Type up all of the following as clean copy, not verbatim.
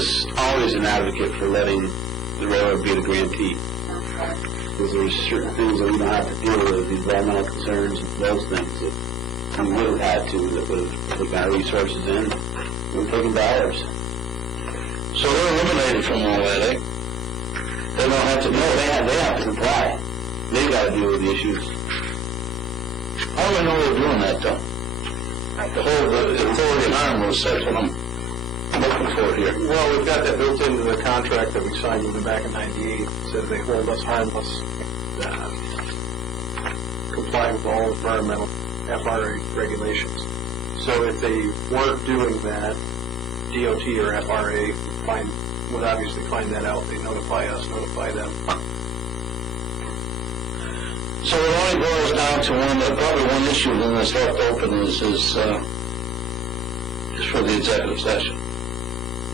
was always an advocate for letting the railroad be the grantee. Because there's certain things that we don't have to deal with, the environmental concerns and those things that we would have had to, that would have taken our resources in, we're taking dollars. So they're eliminated from all that, eh? They don't have to do it. They have to comply. They've got to deal with the issues. How do I know they're doing that, though? The whole authority and arm was set what I'm looking for here. Well, we've got that built into the contract that we signed with them back in '98. So they hold us harmless, comply with all environmental FRA regulations. So if they weren't doing that, DOT or FRA would obviously find that out. They notify us, notify them. So it only boils down to probably one issue then that's left open is for the executive session.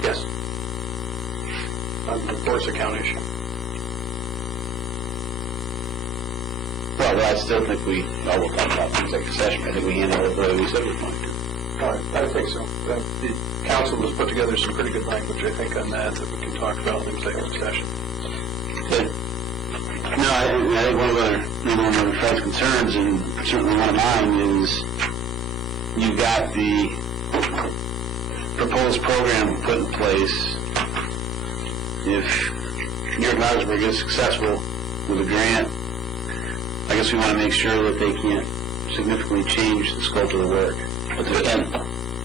Yes. On the course account issue. Well, I still think we'll talk about the executive session. I think we handled it the way we said we were going to. I think so. The council has put together some pretty good language, I think, on that we can talk about in the executive session. But, no, I think one of the Fred's concerns, and certainly one of mine, is you've got the proposed program put in place. If New York Ogdensburg is successful with a grant, I guess we want to make sure that they can't significantly change the scope of the work. But they can.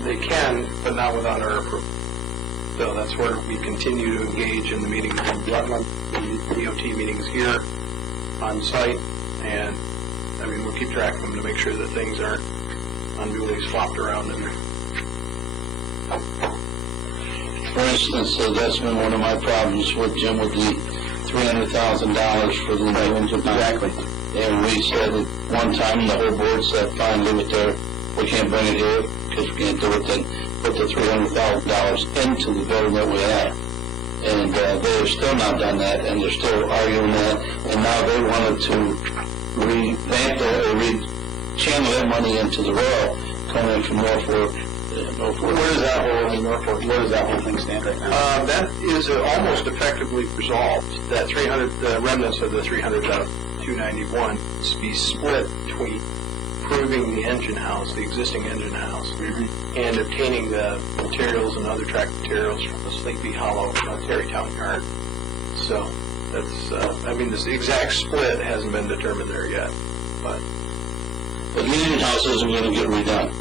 They can, but not without our approval. So that's where we continue to engage in the meetings in Rutland, the DOT meetings here on site, and we'll keep track of them to make sure that things aren't unduly swapped around in there. For instance, that's been one of my problems with Jim with the $300,000 for the new engine. Exactly. And we said at one time, the whole board said, fine, leave it there. We can't bring it here because we can't do it. Then put the $300,000 into the building that we have. And they have still not done that, and they're still arguing that. And now they wanted to revamp or channel that money into the rail coming from Norfolk. Where does that whole thing stand right now? That is almost effectively resolved. That the remnants of the 300,291 to be split between improving the engine house, the existing engine house, and obtaining the materials and other track materials from the Sleepy Hollow Terrytown yard. So that's, the exact split hasn't been determined there yet, but the engine house isn't going to get redone.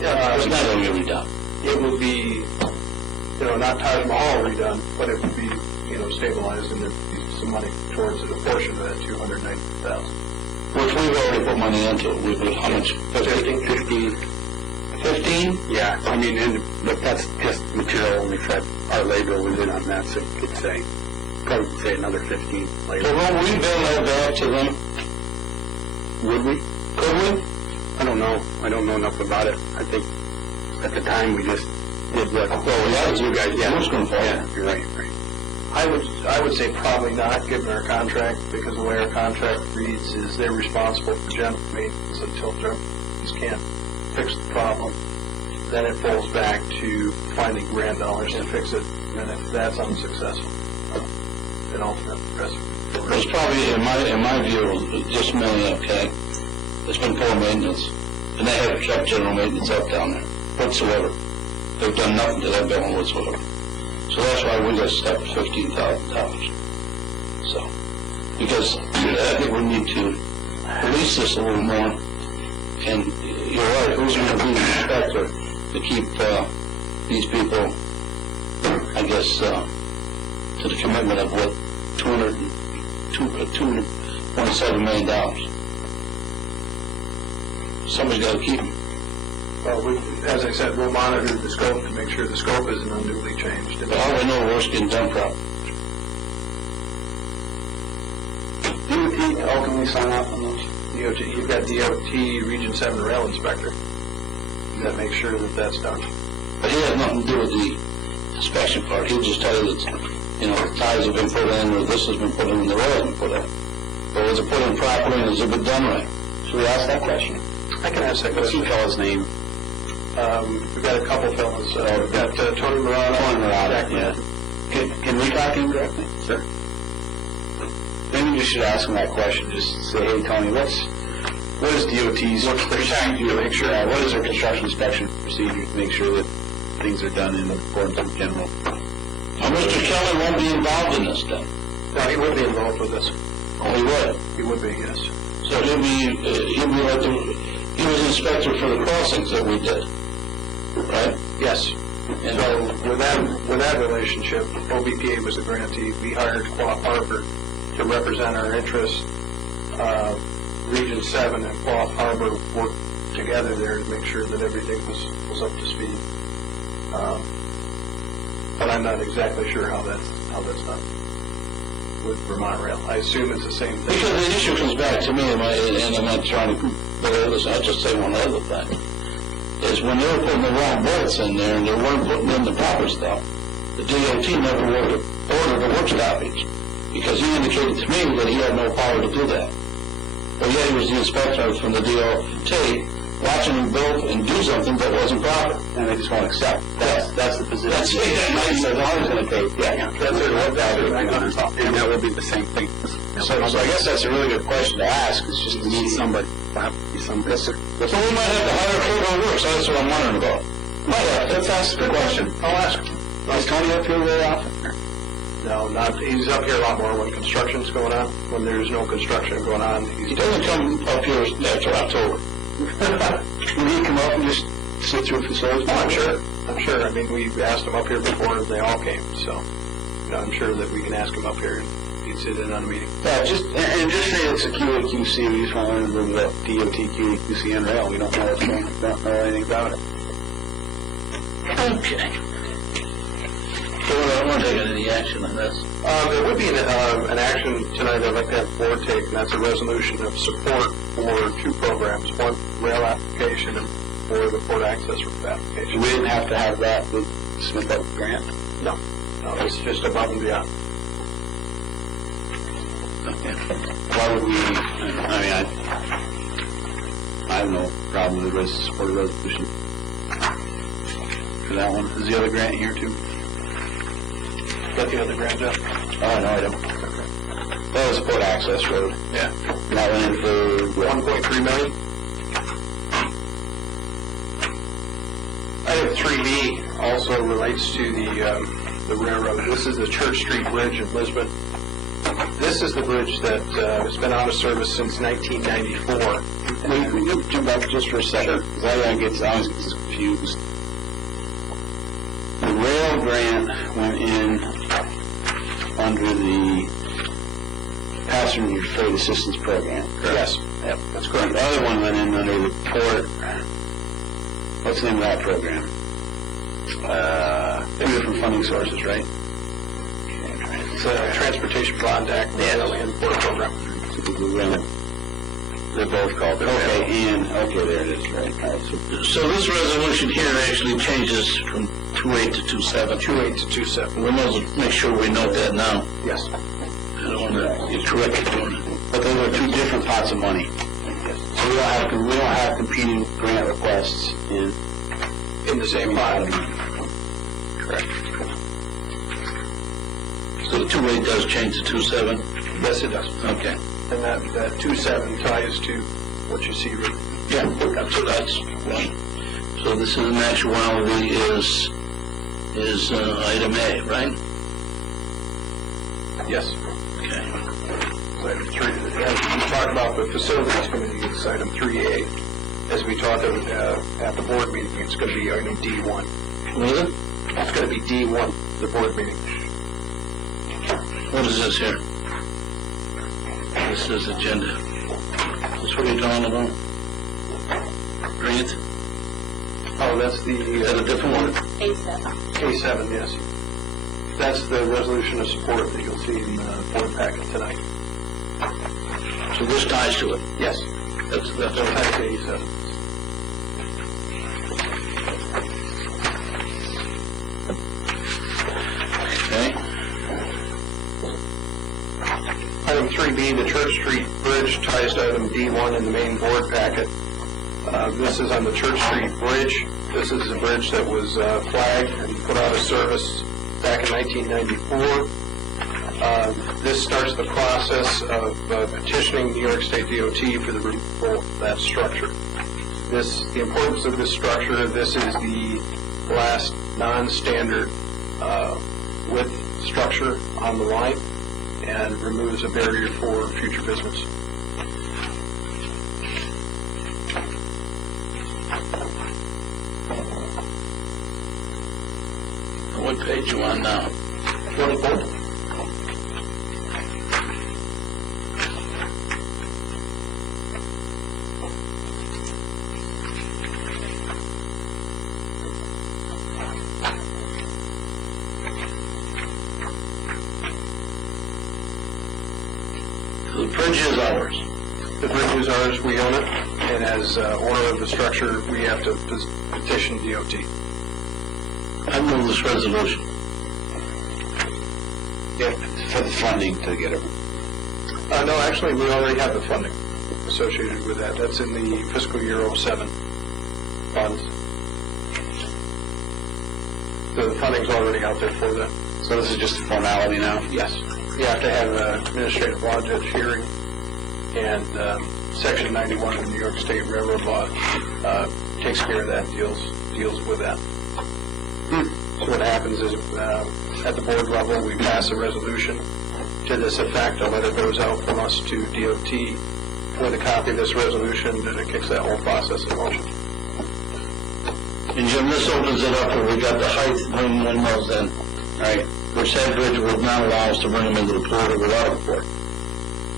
It's not going to get redone. It would be, not Taj Mahal redone, but it would be, stabilized, and there'd be some money towards it, a portion of that $290,000. Which we've already put money into. We put how much? 15? 15? Yeah, but that's just material only for our labor was in on that, so you could probably say another 15 later. So will we bill that back to them? Would we? Could we? I don't know. I don't know enough about it. I think at the time we just did what you guys. Yeah, you're right. I would say probably not, given our contract, because the way our contract reads is they're responsible for general maintenance until generals can't fix the problem. Then it falls back to finding grant dollars to fix it, and if that's unsuccessful, then ultimately the rest of it. It's probably, in my view, just mainly okay. It's been poor maintenance, and they haven't kept general maintenance up down there whatsoever. They've done nothing to that building whatsoever. So that's why we got stuck with $15,000. So, because I think we need to release this a little more. And you're right, who's going to be the inspector to keep these people, I guess, to the commitment of what, $2.7 million. Somebody's got to keep them. Well, as I said, we'll monitor the scope to make sure the scope isn't unduly changed. But how do we know we're getting done properly? DOT ultimately sign off on those. DOT, you've got DOT Region 7 Rail Inspector that makes sure that that's done. But he has nothing to do with the inspection part. He'll just tell you that, the ties have been put in, or this has been put in, and the rail has been put in. But was it put in properly, and has it been done right? Should we ask that question? I can ask that What's question. the fellow's name? We've got a couple fellows. We've got Tony Murata. Yeah. Can we talk to him directly? Sure. Maybe you should ask him that question. Just say, hey, Tony, what is DOT's procedure to make sure? What is their construction inspection procedure to make sure that things are done in accordance with general? Now, Mr. Kelly won't be involved in this then. No, he would be involved with this. Oh, he would? He would be, yes. So he'll be like he was inspector for the crossings that we did, right? Yes. And So with that relationship, OBPA was the grantee. We hired Quaff Harbor to represent our interests. Region 7 and Quaff Harbor worked together there to make sure that everything was up to speed. But I'm not exactly sure how that's done with Vermont Rail. I assume it's the same thing. because the issue comes back to me, and I'm not trying to belabor this, I'll just say one other thing, is when they were putting the wrong bolts in there and they weren't putting in the proper stuff, the DOT never ordered a work stoppage, because he indicated to me that he had no power to do that. But yet he was the inspector from the DOT, watching him build and do something that wasn't proper. And they just won't accept. That's the position. That's it. So the owner's going to pay. Yeah. That's it. And that will be the same thing. So I guess that's a really good question to ask. It's just we need somebody. So we might have to hire Code Works, that's what I'm wondering about. Let's ask the question. I'll ask. Is Tony up here very often? No, not. He's up here a lot more when construction's going on. When there's no construction going on, He doesn't come up here after October. Will he come up and just sit through facilities? Oh, I'm sure. I mean, we've asked him up here before, and they all came. So, I'm sure that we can ask him up here, and he'd sit in on a meeting. Yeah, just say it's a QAQC. We just want to learn a little bit about DOT, QAQC, and rail. We don't know what's going on. We don't know anything about it. Okay. So I won't take any action on this. There would be an action tonight I'd like to have the board take, and that's a resolution of support for two programs, one rail application and for the port access route application. We didn't have to have that with Smith Oak grant. No, it's just above and beyond. Okay. Why would we? I have no problem with the support resolution for that one. Is the other grant here too? Got the other grant, Jeff? Oh, no, I don't. That was Port Access Road. Yeah. And that went in for $1.3 million. Item 3B also relates to the railroad. This is the Church Street Bridge in Lisbon. This is the bridge that has been out of service since 1994. Can we jump back just for a second? Because I always get confused. The rail grant went in under the Passenger Freight Assistance Program. Yes. Yep, that's correct. The other one went in under the port. What's the name of that program? Two different funding sources, right? It's a Transportation Bond Act and Port Program. They're both called. Okay, there it is, right. All right, So this resolution here actually changes from 2.8 to 2.7. 2.8 to 2.7. We must make sure we note that now. Yes. I don't want to get corrected on it. but those are two different pots of money. So we don't have competing grant requests In the same pot. Correct. So the 2.8 does change to 2.7? Yes, it does. Okay. And that 2.7 ties to what you see right. Yeah, so that's one. So this in actuality is item A, right? Yes. Okay. Item 3. As we talked about the facilities committee, it's item 3A. As we talked at the board meeting, it's going to be item D1. What is it? It's going to be D1, the board meeting. What is this here? This is agenda. This what you're talking about? Grant? Oh, that's the... Is that a different one? K7, yes. That's the resolution of support that you'll see in the board packet tonight. So this ties to it? Yes. That's That's A7. okay. Item 3B, the Church Street Bridge ties to item D1 in the main board packet. This is on the Church Street Bridge. This is a bridge that was flagged and put out of service back in 1994. This starts the process of petitioning New York State DOT for the removal of that structure. The importance of this structure, this is the last non-standard width structure on the line and removes a barrier for future business. What page you on now? 24. The bridge is ours. The bridge is ours, we own it, and as owner of the structure, we have to petition DOT. I move this resolution. Yeah, for the funding to get it. No, actually, we already have the funding associated with that. That's in the fiscal year 07 funds. The funding's already out there for that. So this is just a formality now? Yes. You have to have an administrative law judge hearing, and Section 91 of the New York State Railroad Law takes care of that, deals with that. So what happens is, at the board level, we pass a resolution to this effect. A letter goes out from us to DOT with a copy of this resolution, and it kicks that whole process in motion. And Jim, this opens it up where we got the height to bring windmills in, right? Which that bridge would not allow us to bring them into the port or without a port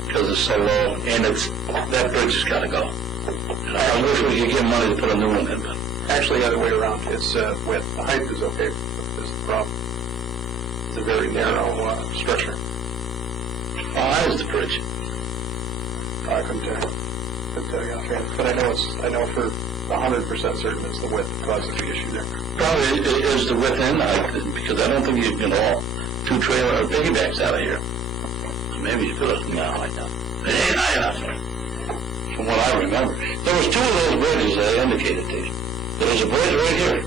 because it's so low, and that bridge has got to go. And I wish we could get money to put a new one in, but Actually, the other way around. It's width. The height is okay, but this is the problem. It's a very narrow structure. how high is the bridge? I couldn't tell you offhand, but I know for 100% certain it's the width that causes the issue there. Probably is the width and the height, because I don't think you can haul two trailer or piggybacks out of here. Maybe you could. No, I don't. It ain't high enough. From what I remember, there was two of those bridges that I indicated to you. There was a bridge right here,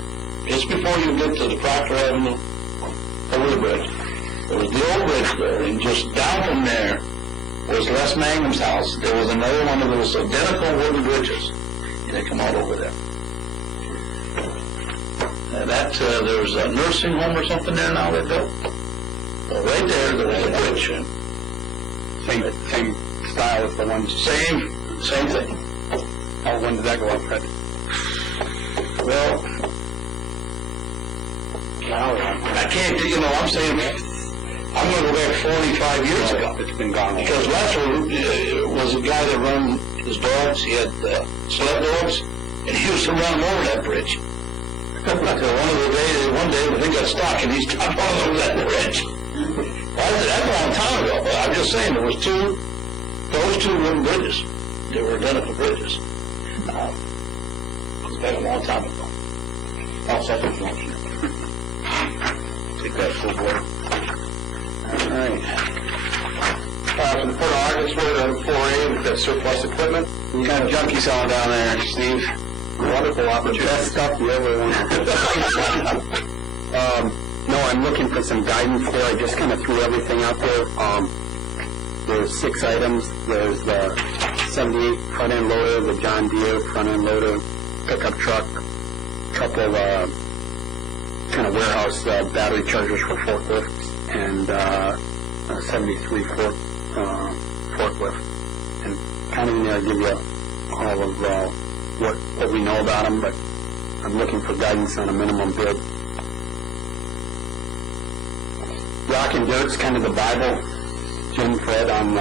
just before you get to the Proctor Avenue over the bridge. There was the old bridge there, and just down from there was Les Magnum's house. There was another one of those identical wooden bridges, and they come out over there. There was a nursing home or something there now they built. So right there was a bridge. Same style as the one. Same thing. How, when did that go up, Fred? Well, I can't, I'm saying, I'm going to go back 45 years ago. It's been gone. Because Lester was a guy that ran his dogs. He had sled dogs, and he used to run them over that bridge. So one day the thing got stuck, and he stopped running over that bridge. Well, that's a long time ago, but I'm just saying there was those two wooden bridges. They were identical bridges. It was back a long time ago. I'll second the motion. Take that full board. All right. For the Port of Ogdensburg, 4A, we've got surplus equipment. You got junkie selling down there, Steve. Wonderful opportunity. Best stuff you ever want. No, I'm looking for some guidance there. I just kind of threw everything out there. There's 6 items. There's the 78 front-end loader, the John Deere front-end loader, pickup truck, a couple of kind of warehouse battery chargers for forklifts, and a 73 forklift. And kind of in there, I give you all of what we know about them, but I'm looking for guidance on a minimum bid. Rock and dirt's kind of the Bible, Jim, Fred, on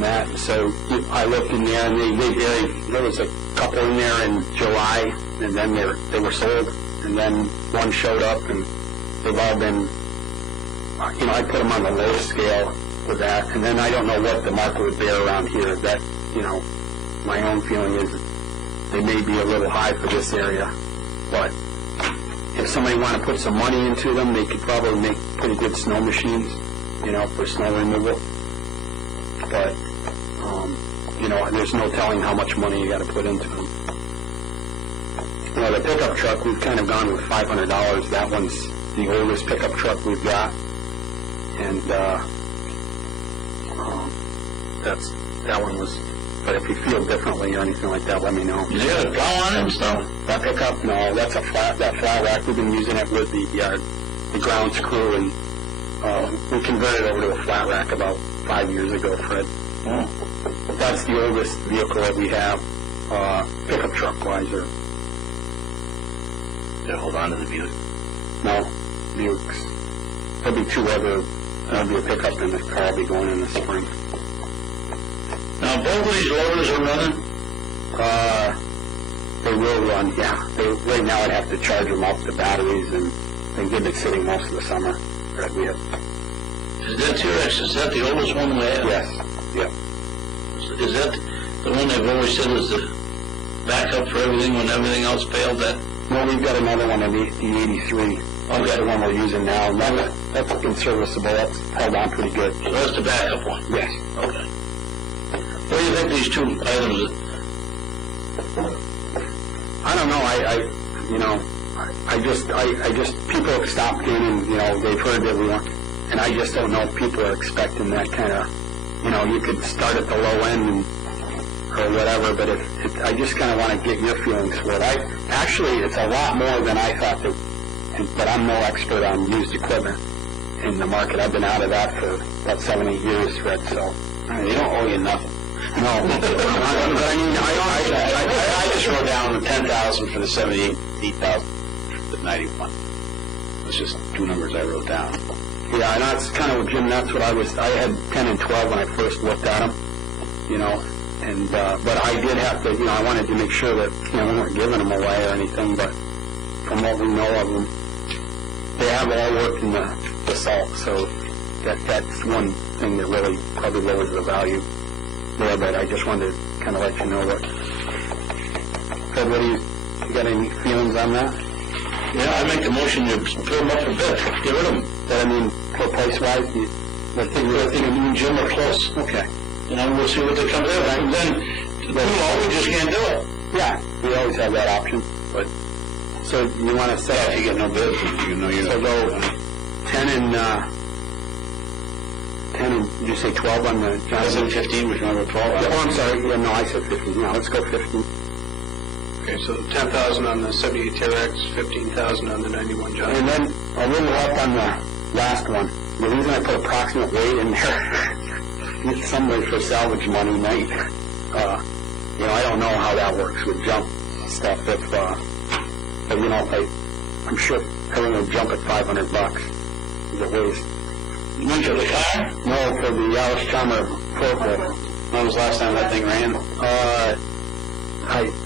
that. So I looked in there, and they varied. There was a couple in there in July, and then they were sold, and then one showed up, and they've all been, I put them on the lowest scale with that, and then I don't know what the market would bear around here. That, my own feeling is that they may be a little high for this area, but if somebody wanted to put some money into them, they could probably make pretty good snow machines, for snow removal. But, there's no telling how much money you got to put into them. Well, the pickup truck, we've kind of gone with $500. That one's the oldest pickup truck we've got. And that one was, but if you feel differently or anything like that, let me know. You got a plow on it and stuff? That pickup, no, that's that flat rack. We've been using it with the grounds crew, and we converted over to a flat rack about 5 years ago, Fred. Oh. That's the oldest vehicle that we have, pickup truck-wise. Yeah, hold on to the Buick. No, Buicks. There'll be 2 other, there'll be a pickup and the car will be going in the spring. Now, both of these loaders are running? They will run, yeah. Right now I'd have to charge them up, the batteries, and get it sitting most of the summer. Right, we have. Is that T-Rex, is that the oldest one we have? Yes, yeah. Is that the one they've always said is the backup for everything when everything else failed? That? No, we've got another one, the 83. That's the one we're using now. That's been serviceable. That's held on pretty good. So that's the backup one? Yes. Okay. What do you think these 2 items? I don't know. I just people have stopped in and, they've heard that we want, and I just don't know if people are expecting that kind of, you could start at the low end or whatever, but I just kind of want to get your feelings for it. Actually, it's a lot more than I thought but I'm no expert on used equipment in the market. I've been out of that for about 7-8 years, Fred, so. They don't owe you nothing. No. But I just wrote down the 10,000 for the 78,000 for the 91. It's just 2 numbers I wrote down. Yeah, and that's kind of, Jim, that's what I had 10 and 12 when I first looked at them, and, but I did have to, I wanted to make sure that, we weren't giving them away or anything, but from what we know of them, they have all worked in the salt, so that's one thing that really probably lowers the value there, but I just wanted to kind of let you know that. Fred, you got any feelings on that? Yeah, I make the motion to put them up for bid. Get rid of them. But I mean, for price-wise, I think you and Jim are close. Okay. We'll see what they come in. And then, we just can't do it. Yeah, we always have that option. But so you want to say if you get no bids, you know you're. So go 10 and did you say 12 on the Johnson? I said 15, which one was 12? Oh, I'm sorry. Yeah, no, I said 15. Yeah, let's go 15. Okay, so 10,000 on the 78 T-Rex, 15,000 on the 91 Johnson. And then a little up on the last one. The reason I put approximate weight in there, it's somebody for salvage money night. I don't know how that works with junk stuff. But I'm sure everyone would jump at $500 as it weighs. You mean for the car? No, for the Yaris Charmer forklift. When was the last time that thing ran?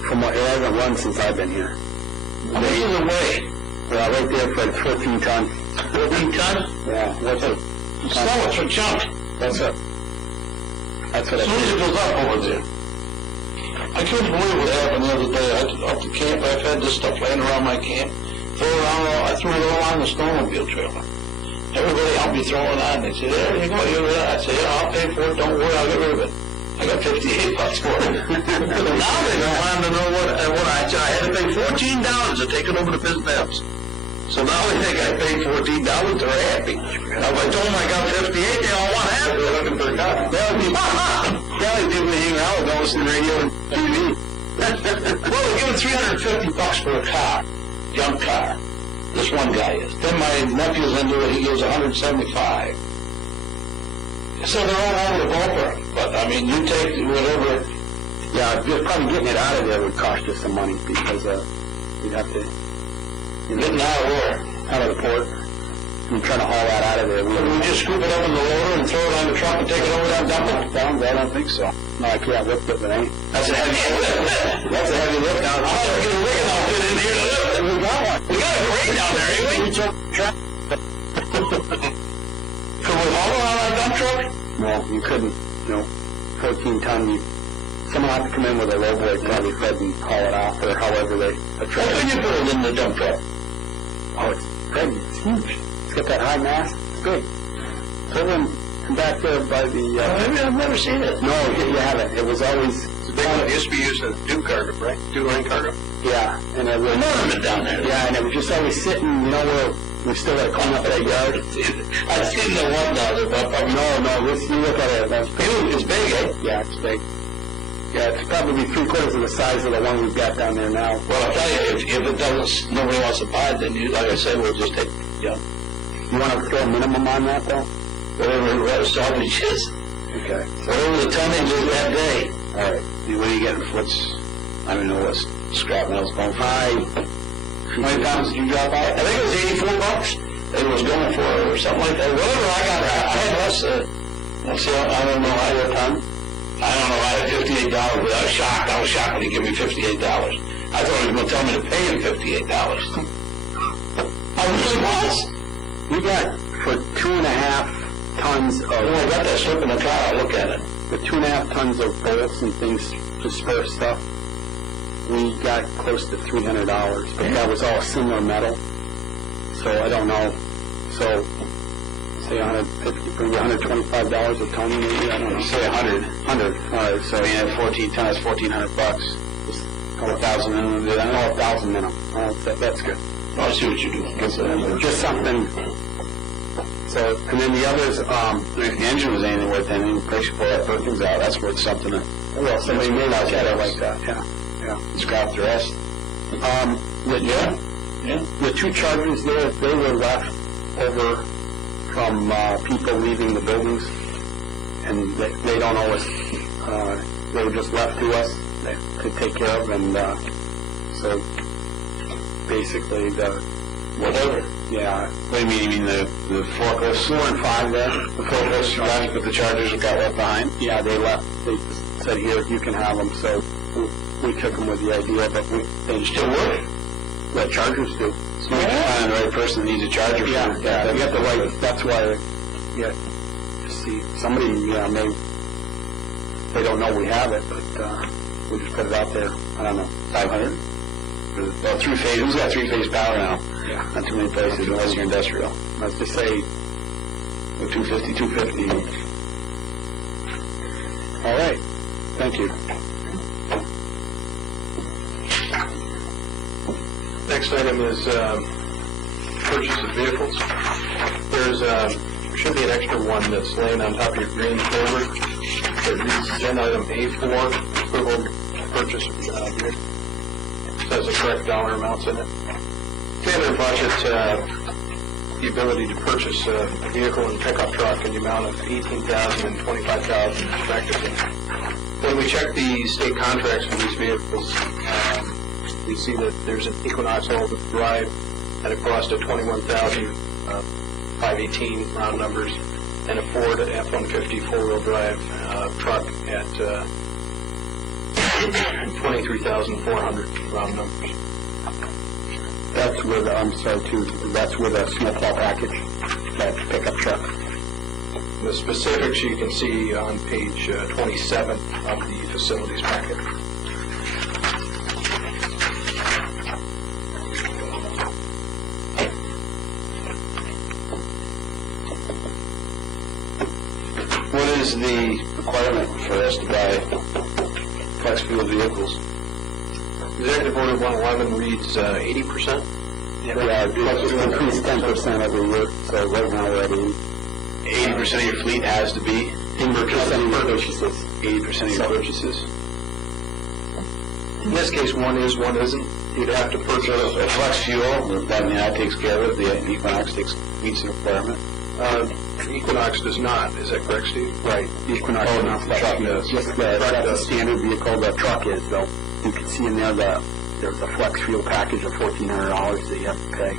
From what it hasn't run since I've been here. How much does it weigh? Right there, Fred, 14 tons. 14 tons? Yeah, what's it? Sell it for junk. That's it. That's what As soon as it goes up over there. I couldn't believe what happened the other day. Up the camp, I've had this stuff laying around my camp. I threw it all on the snowmobile trailer. Everybody helped me throw it on. They said, there you go, I said, yeah, I'll pay for it, don't worry, I'll get rid of it. I got $58 for it. Now they don't want to know what I said. I had to pay $14 to take it over to business. So now they think I paid $14, they're happy. Now if I told them I got $58, they all want half. They're looking for a copy. That'll be people hanging out with those in the radio and TV. Well, they're giving $350 for a car, junk car. This one guy is. Then my nephew's into it, he gives $175. So they're all over the ballpark. But, I mean, you take whatever. Yeah, just probably getting it out of there would cost you some money because you'd have to. Getting out of where? Out of the port. I'm trying to haul that out of there. We just scoop it up in the loader and throw it on the truck and take it over there and dump it? I don't think so. No, I can't lift it, but ain't. That's a heavy lift. That's a heavy lift now. I'll get a rig outfit in here to lift it. We got one. We got a crane down there, ain't we? Could we haul it on our dump truck? No, you couldn't. 14 ton. Someone have to come in with a lowboy probably Fred and haul it off, or however they. How can you put it in the dump truck? Oh, it's huge. It's got that high mast. It's big. It's over back there by the. Maybe I've never seen it. No, you haven't. It was always. It's a big one. It used to be used as Duke cargo, right? Duke line cargo. Yeah, and it was... Ornament down there. Yeah, and it was just always sitting, you know, where we still got to clean up that yard. I've seen the one down there, but No, you look at it, that's it's big, eh? Yeah, it's big. Yeah, it's probably 3/4 of the size of the one we've got down there now. Well, I'll tell you, if it doesn't, nobody wants to buy it, then you, like I said, we'll just take, You want to throw a minimum on that, though? whatever the salvage is. Okay. Whatever the tonnage is that day. All right. What are you getting? I don't know what's scrap metal's going for. How many pounds did you drop out? I think it was $84. It was going for, or something like that. Whatever I got, I had less, let's see, I don't know, I had a ton. I don't know, I had $58, but I was shocked. I was shocked when he gave me $58. I thought he was going to tell me to pay him $58. I really was. We got for 2.5 tons of... Oh, I got that slip in the car. I'll look at it. For 2.5 tons of bolts and things, just spare stuff, we got close to $300, but that was all similar metal. So I don't know. So say 150, maybe $125 a ton, maybe. I don't know. Say 100. 100. All right. So So you have 14 tons, $1,400. Just a couple thousand minimum. I know 1,000 minimum. That's good. I see what you're doing. Just something. So, and then the others, If the engine was anything worth anything, the price you pull that Perkins out, that's worth something. well, somebody may not get it like that. Yeah. Scrap the rest. The two chargers there, they were left over from people leaving the buildings, and they don't owe us. They were just left to us to take care of, and so basically Whatever. yeah. What do you mean? You mean the forklifts? 4 and 5 there. The forklifts left, but the chargers got left behind? Yeah, they left. They said, here, you can have them, so we took them with the idea, but they still work. The chargers do. So you find the right person that needs a charger for Yeah, you got the right, that's why, yeah, see, somebody, they don't know we have it, but, we just put it out there, I don't know, 500? Well, three-phase, who's got three-phase power now? Yeah. Not too many places unless you're industrial. Let's just say, 250. all right, thank you. Next item is purchase of vehicles. There should be an extra one that's laying on top of your green folder. It reads agenda item A4, approval to purchase vehicle. Says the correct dollar amounts in it. Standard budget, the ability to purchase a vehicle and pickup truck in the amount of $18,000 and $25,000 respectively. When we check the state contracts for these vehicles, we see that there's an Equinox all-wheel drive at a cost of $21,518 round numbers, and a Ford F-150 four-wheel drive truck at $23,400 round numbers. That's with, that's with a snowplow package, that pickup truck. The specifics you can see on page 27 of the facilities packet. What is the requirement for us to buy flex fuel vehicles? Executive Order 111 reads 80%. Yeah, it's increased 10% every year, so right now we're at 80% of your fleet has to be 80% of your purchases. 80% of your purchases. In this case, one is, one isn't. You'd have to purchase A flex fuel, that takes care of it. The Equinox meets the requirement. Equinox does not. Is that correct, Steve? Right, Equinox is not flex truck fuel. does. Just that's a standard vehicle, the truck is, though. You can see in there there's a flex fuel package of $1,400 that you have to pay.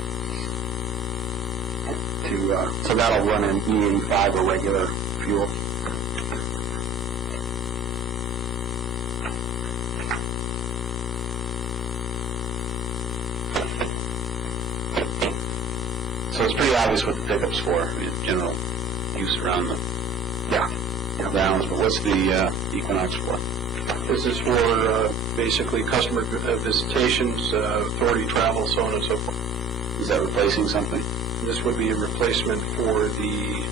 So that'll run an E85 or regular fuel. So it's pretty obvious what the pickup's for, general use around the grounds, but what's the Equinox for? This is for basically customer visitations, authority travel, so on and so forth. Is that replacing something? This would be a replacement for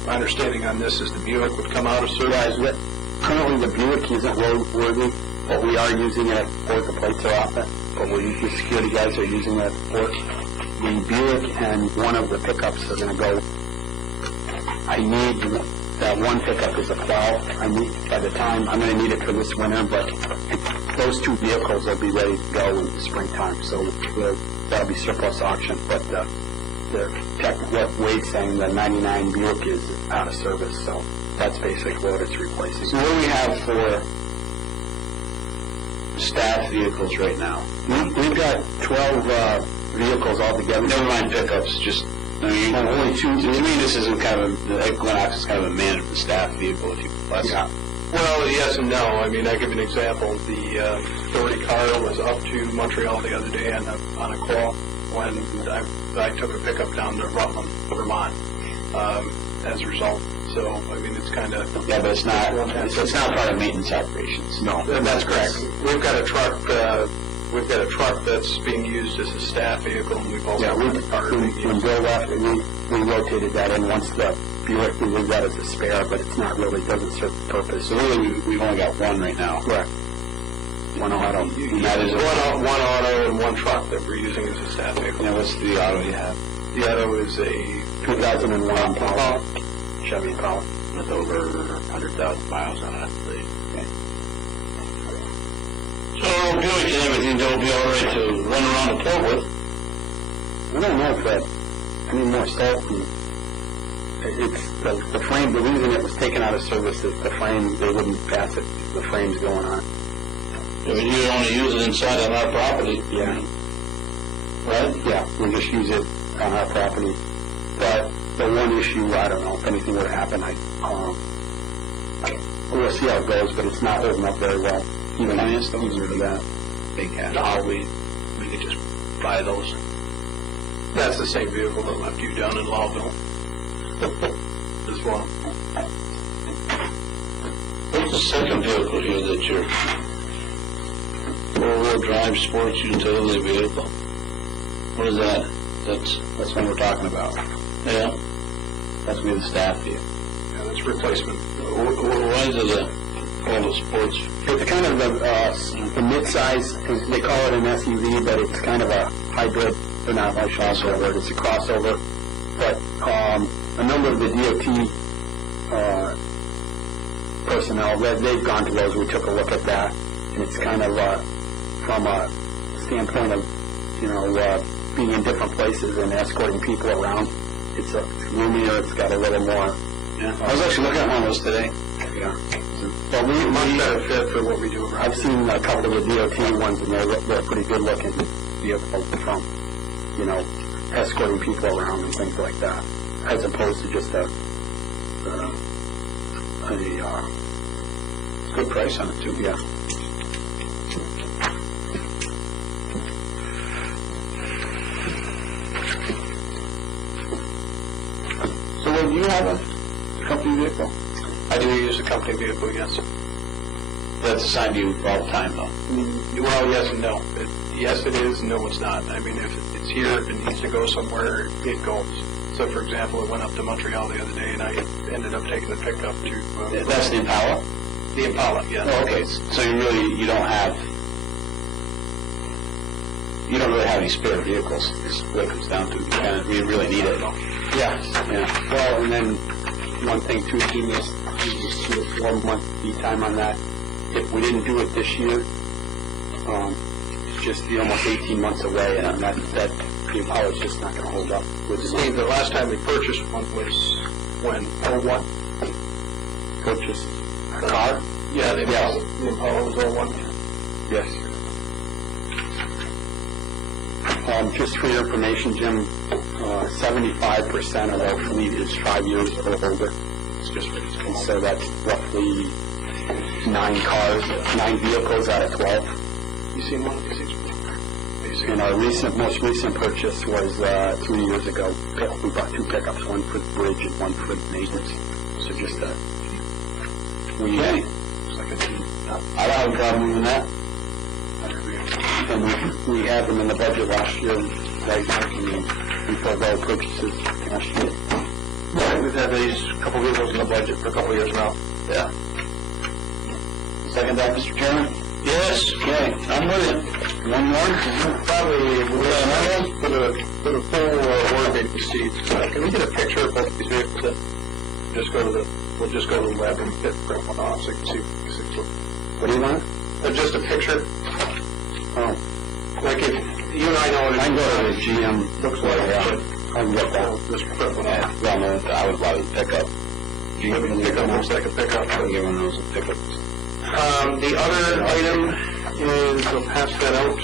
my understanding on this is the Buick would come out of service. Currently the Buick isn't roadworthy, but we are using it at Fort. The plates are off it. but the security guys are using that for the Buick, and one of the pickups are going to go. I need that one pickup is a plow. I need, by the time, I'm going to need it for this winter, but those two vehicles will be ready to go in the springtime, so that'll be surplus auction. But what Wade's saying, the 99 Buick is out of service, so that's basically what it's replacing. So what do we have for staff vehicles right now? We've got 12 vehicles altogether. Never mind pickups, just, I mean, only two. To me, this isn't kind of, the Equinox is kind of a management staff vehicle, if you will. Yeah. Well, yes and no. I mean, I give an example. The authority car was up to Montreal the other day on a call when I took a pickup down to Rutland, Vermont, as a result. So, I mean, it's kind of... Yeah, but it's not part of maintenance operations. No, that's correct. We've got a truck that's being used as a staff vehicle, and we've also got a car being used. When Bill left, we rotated that in once the Buick, we leave that as a spare, but it's not really, doesn't serve the purpose. So really, we've only got one right now. Correct. One auto. That is one auto and one truck that we're using as a staff vehicle. And what's the auto you have? The auto is a 2001 Impala. Chevy Impala. With over 100,000 miles on it, I believe. So Buick and everything, they'll be all right to run around the port with. I don't know if that, I need more salt. It's the frame, the reason it was taken out of service is the frame, they wouldn't pass it, the frame's going on. I mean, you only use it inside on our property. Yeah. Right? Yeah, we just use it on our property. But the one issue, I don't know, if anything would happen, we'll see how it goes, but it's not holding up very well. Even Finance those or that? Big cash. No, we could just buy those. That's the same vehicle that left you down in Lowville. As well. What's the second vehicle here that you're... four-wheel drive sports utility vehicle? What is that? That's what we're talking about. Yeah. That's going to be the staff vehicle. Yeah, that's replacement. Why is it called a sports? It's kind of the mid-size, they call it an SUV, but it's kind of a hybrid, or not a crossover, it's a crossover. But a number of the DOT personnel, they've gone to those, we took a look at that, and it's kind of from a standpoint of, being in different places and escorting people around. It's roomier, it's got a little more. Yeah. I was actually looking at one of those today. Yeah. Well, Much better fit for what we do around. I've seen a couple of the DOT ones, and they're pretty good looking vehicles from, escorting people around and things like that, as opposed to just a Good price on it, too. Yeah. So will you have a company vehicle? I do use a company vehicle, yes. That's assigned to you all the time, though. Well, yes and no. Yes, it is, and no, it's not. I mean, if it's here, if it needs to go somewhere, it goes. So, for example, it went up to Montreal the other day, and I ended up taking the pickup to... That's the Impala? The Impala, yeah. Oh, okay. So you don't really have any spare vehicles, is what it comes down to. You really need it. Yes. Yeah. Well, and then one thing too, Jim, is just do a 4-month lead time on that. If we didn't do it this year, it's just almost 18 months away, and that the Impala's just not going to hold up. Steve, the last time we purchased one was when? 01? Purchase a car? Yeah, the Impala was 01. Yes. Just for your information, Jim, 75% of our fleet is 5 years or older. It's just, and so that's roughly 9 vehicles out of 12. You seen one of these? And our most recent purchase was 3 years ago. We bought 2 pickups, one for the bridge and one for the maintenance. So just I don't have a problem with that. and we had them in the budget last year, right now, we forego purchases last year. Yeah, we've had these couple vehicles in the budget for a couple of years now. Yeah. Second that, Mr. Chairman? Yes. Okay, I'm with you. One more? Probably, for the full working seat, can we get a picture of both these vehicles? Then? We'll just go to the web and print one off so you can see. What do you want? Just a picture. Oh. Like if you and I know what it is. I can go to the GM. Looks like I can get that. Just print one off. Yeah, no, I would probably pick up. Pickup looks like a pickup. I'll give one of those a pickup. The other item is, we'll pass that out.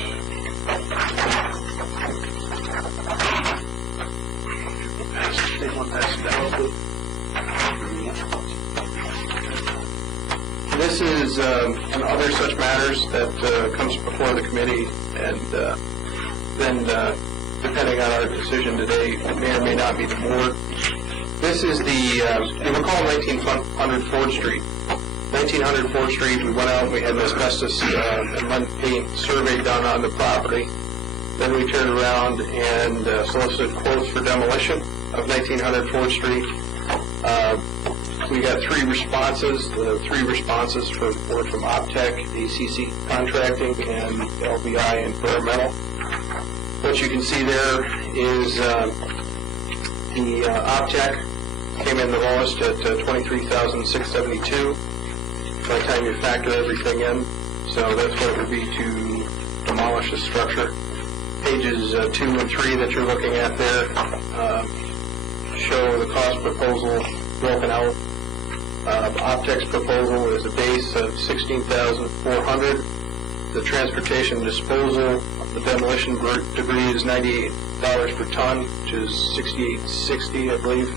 This is on other such matters that comes before the committee, and then depending on our decision today, it may or may not be the board. This is the, you recall 1900 Ford Street. 1900 Ford Street, we went out and we had an asbestos and lead paint survey done on the property. Then we turned around and solicited quotes for demolition of 1900 Ford Street. We got three responses. The three responses were from OPTEC, ACC Contracting, and LBI Environmental. What you can see there is the OPTEC came in the lowest at $23,672 by the time you factor everything in. So that's what it would be to demolish the structure. Pages 2 and 3 that you're looking at there show the cost proposal broken out. OPTEC's proposal is a base of $16,400. The transportation disposal, the demolition debris is $98 per ton, which is $68.60, I believe.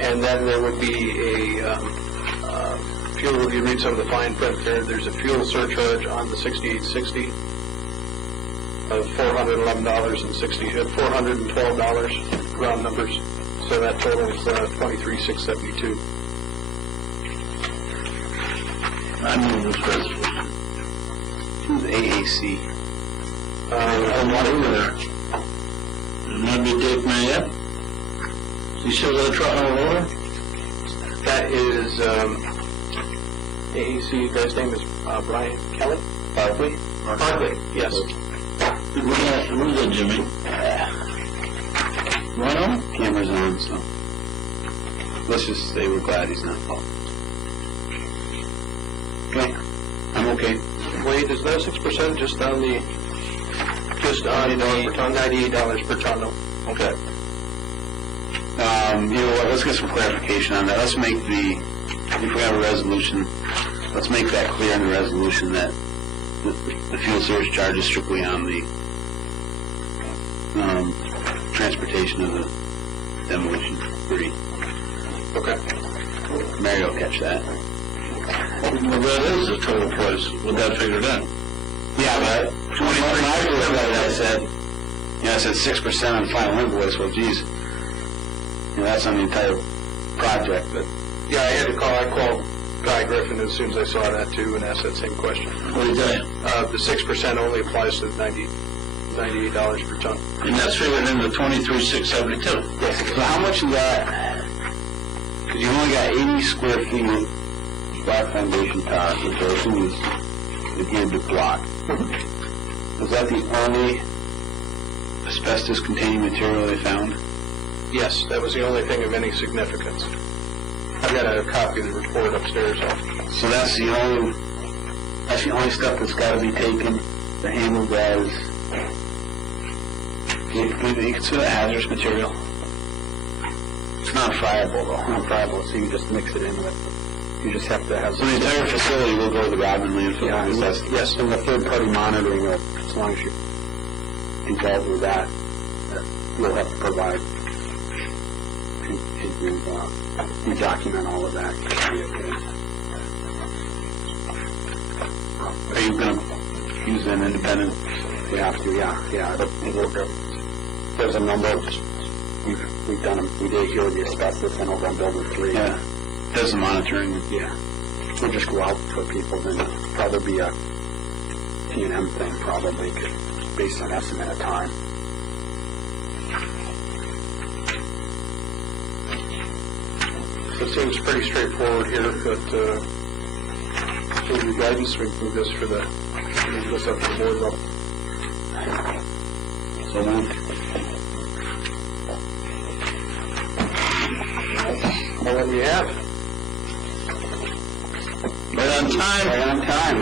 And then there would be a fuel. If you read some of the fine print there, there's a fuel surcharge on the $68.60 of $412 round numbers. So that totals $23,672. I move this resolution. Who's AAC? I'm not over there. That'd be Dave Mayette. You still got a truck on the road? That is AAC. Guy's name is Brian Kelly. Barkley, yes. Who's that, Jimmy? Rhino? Camera's on, so let's just say we're glad he's not called. Okay, I'm okay. Wait, is that 6% just on the $98 per ton? $98 per ton. No. Okay. You know what, let's get some clarification on that. Let's make if we have a resolution, let's make that clear in the resolution that the fuel surcharge is strictly on the transportation of the demolition debris. Okay. Mary will catch that. Well, that is the total price. Would that figure it in? Yeah, but when I said 6% on the final invoice. Well, geez, that's on the entire project. But Yeah, I had to call. I called Guy Griffin as soon as I saw that too, and asked that same question. What do you think? The 6% only applies to $98 per ton. And that's figured in the $23,672. Yes. so how much of that? Because you only got 80 square feet of black foundation tile, which I assume is the geared to block. Was that the only asbestos-containing material they found? Yes, that was the only thing of any significance. I've got a copy of the report upstairs. So that's the only stuff that's got to be taken to handle as. You consider that hazardous material? It's not friable though. Not friable, so you just mix it in with. You just have to have. So the entire facility will go to the Rodman landfill. Yeah, yes, and the third-party monitoring, as long as you're involved with that, you'll have to provide. You document all of that. Are you going to use an independent? We have to, yeah. There's a number of, we've done them. We did here with the asbestos and over on Building 3. Yeah, does the monitoring. Yeah. We'll just go out for people, then probably be a T&M thing, probably, based on estimate of time. So it seems pretty straightforward here, but for your guidance, we move this for the, move this up to the board level. So moved. Well, what do you have? Right on time. Right on time.